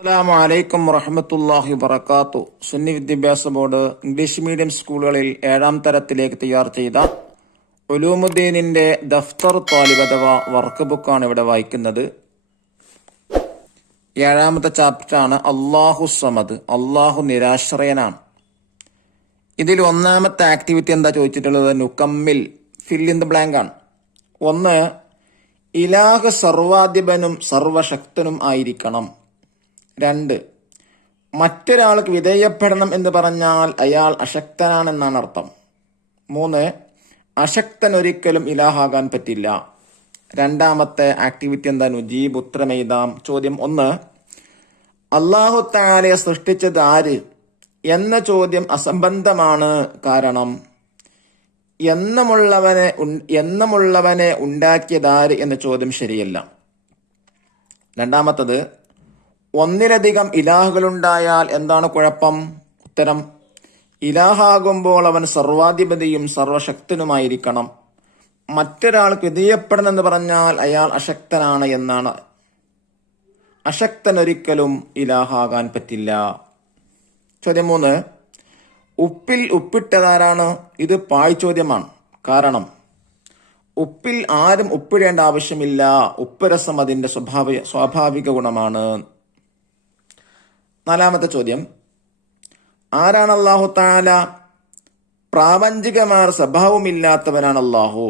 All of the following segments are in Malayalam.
അസ്സലാമു അലൈക്കും വറഹ്മത്തുള്ളാഹി വബറകാതുഹു. സുന്നി വിദ്യാഭ്യാസ ബോർഡ് ഇംഗ്ലീഷ് മീഡിയം സ്കൂളുകളിൽ 7ാം തരത്തിലേക്ക് തയ്യാർ ചെയ്ത ഉലൂമുദ്ദീനിന്റെ ദഫ്തർ ത്വാലിബ് അഥവാ വർക്ക് ബുക്കാണ് ഇവിടെ വായിക്കുന്നത്. 7ാമത്തെ ചാപ്റ്ററാണ് അല്ലാഹു സമദ്, അള്ളാഹു നിരാശ്രയനാണ്. ഇതിൽ 1ാമത്തെ ആക്ടിവിറ്റി എന്താ ചോദിച്ചിട്ടുള്ളത്? നുക്കമ്മിൽ, ഫിൽ ഇൻ ദ ബ്ലാങ്ക് ആണ്. 1, ഇലാഹ് സർവാധിപനും സർവശക്തനും ആയിരിക്കണം. 2, മറ്റൊരാൾക്ക് വിധേയപ്പെടണം എന്ന് പറഞ്ഞാൽ അയാൾ അശക്തനാണെന്നാണ് അർത്ഥം. 3, അശക്തൻ ഒരിക്കലും ഇലാഹാകാൻ പറ്റില്ല. 2ാമത്തെ ആക്ടിവിറ്റി എന്താ? നുജീബ്, ഉത്തരമെഴുതാം. ചോദ്യം 1, അല്ലാഹു തആലയെ സൃഷ്ടിച്ചത് ആര് എന്ന ചോദ്യം അസംബന്ധമാണ്. കാരണം എന്നമുള്ളവനെ ഉണ്ടാക്കിയതാര് എന്ന ചോദ്യം ശരിയല്ല. 2ാമത്തത്, ഒന്നിലധികം ഇലാഹുകളുണ്ടായാൽ എന്താണ് കുഴപ്പം? ഉത്തരം, ഇലാഹാകുമ്പോൾ അവൻ സർവാധിപതിയും സർവശക്തനുമായിരിക്കണം. മറ്റൊരാൾക്ക് വിധേയപ്പെടണമെന്ന് പറഞ്ഞാൽ അയാൾ അശക്തനാണ് എന്നാണ്. അശക്തൻ ഒരിക്കലും ഇലാഹാകാൻ പറ്റില്ല. ചോദ്യം 3, ഉപ്പിൽ ഉപ്പിട്ടതാരാണ്? ഇത് പാഴ്ചോദ്യമാണ്. കാരണം ഉപ്പിൽ ആരും ഉപ്പിടേണ്ട ആവശ്യമില്ല. ഉപ്പുരസം അതിന്റെ സ്വാഭാവിക ഗുണമാണ്. 4ാമത്തെ ചോദ്യം, ആരാണ് അല്ലാഹു തആല? പ്രാപഞ്ചികമായ സ്വഭാവമില്ലാത്തവനാണ് അല്ലാഹു.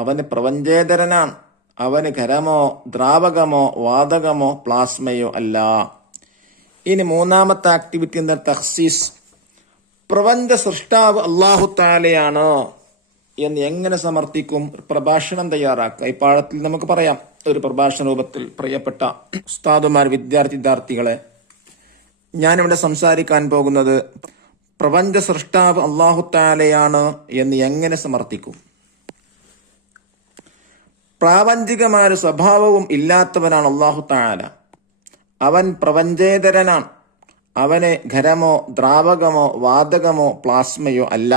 അവന് പ്രപഞ്ചേതരനാണ്. അവന് ഖരമോ ദ്രാവകമോ വാതകമോ പ്ലാസ്മയോ അല്ല. ഇനി 3ാമത്തെ ആക്ടിവിറ്റി എന്താ? തഖ്സീസ്. പ്രപഞ്ച സൃഷ്ടാവ് അല്ലാഹു തആലയാണ് എന്ന് എങ്ങനെ സമർത്ഥിക്കും? പ്രഭാഷണം തയ്യാറാക്കുക. ഈ പാഠത്തിൽ നമുക്ക് പറയാം ഒരു പ്രഭാഷണ രൂപത്തിൽ. പ്രിയപ്പെട്ട ഉസ്താദുമാർ, വിദ്യാർത്ഥികളെ, ഞാനിവിടെ സംസാരിക്കാൻ പോകുന്നത് പ്രപഞ്ച സൃഷ്ടാവ് അല്ലാഹു തആലയാണ് എന്ന് എങ്ങനെ സമർത്ഥിക്കും? പ്രാപഞ്ചികമായ സ്വഭാവവും ഇല്ലാത്തവനാണ് അല്ലാഹു തആല. അവൻ പ്രപഞ്ചേതരനാണ്. അവന് ഖരമോ ദ്രാവകമോ വാതകമോ പ്ലാസ്മയോ അല്ല.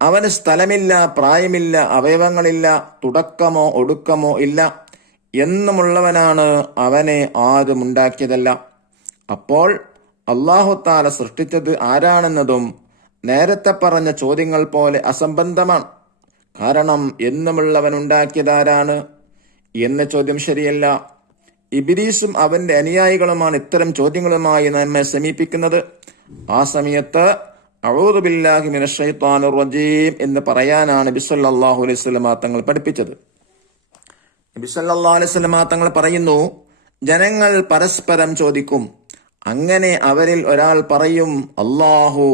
അവന് സ്ഥലമില്ല, പ്രായമില്ല, അവയവങ്ങളില്ല, തുടക്കമോ ഒടുക്കമോ ഇല്ല. എന്നുമുള്ളവനാണ്. അവനെ ആരും ഉണ്ടാക്കിയതല്ല. അപ്പോൾ അല്ലാഹു തആല സൃഷ്ടിച്ചത് ആരാണെന്നതും നേരത്തെ പറഞ്ഞ ചോദ്യങ്ങൾ പോലെ അസംബന്ധമാണ്. കാരണം എന്നുമുള്ളവൻ ഉണ്ടാക്കിയതാരാണ് എന്ന ചോദ്യം ശരിയല്ല. ഇബ്ലീസും അവന്റെ അനുയായികളുമാണ് ഇത്തരം ചോദ്യങ്ങളുമായി നമ്മെ സമീപിക്കുന്നത്. ആ സമയത്ത് അഊദു ബില്ലാഹി മിനശ് ശൈത്വാനിർ റജീം എന്ന് പറയാനാണ് നബി സല്ലല്ലാഹു അലൈഹി വസല്ലം തങ്ങൾ പഠിപ്പിച്ചത്. നബി സല്ലല്ലാഹു അലൈഹി വസല്ലം തങ്ങൾ പറയുന്നു, ജനങ്ങൾ പരസ്പരം ചോദിക്കും. അങ്ങനെ അവരിൽ ഒരാൾ പറയും, അല്ലാഹു,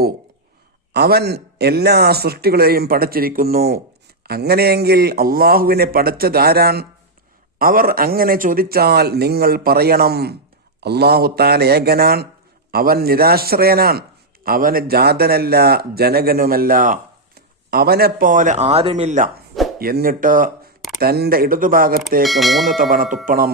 അവൻ എല്ലാ സൃഷ്ടികളെയും പടച്ചിരിക്കുന്നു. അങ്ങനെയെങ്കിൽ അല്ലാഹുവിനെ പടച്ചത് ആരാണ്? അവർ അങ്ങനെ ചോദിച്ചാൽ നിങ്ങൾ പറയണം, അല്ലാഹു തആല ഏകനാണ്. അവൻ നിരാശ്രയനാണ്. അവന് ജാതനല്ല, ജനകനുമല്ല. അവനെപ്പോലെ ആരുമില്ല. എന്നിട്ട് തന്റെ ഇടതുഭാഗത്തേക്ക് 3 തവണ തുപ്പണം.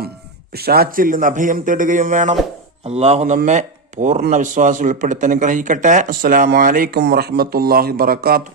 പിശാചിൽ നിന്ന് അഭയം തേടുകയും വേണം. അള്ളാഹു നമ്മെ പൂർണ്ണ വിശ്വാസം ഉൾപ്പെടുത്താൻ അനുഗ്രഹിക്കട്ടെ. അസ്സലാമു അലൈക്കും വറഹ്മത്തുള്ളാഹി വബറകാതുഹു.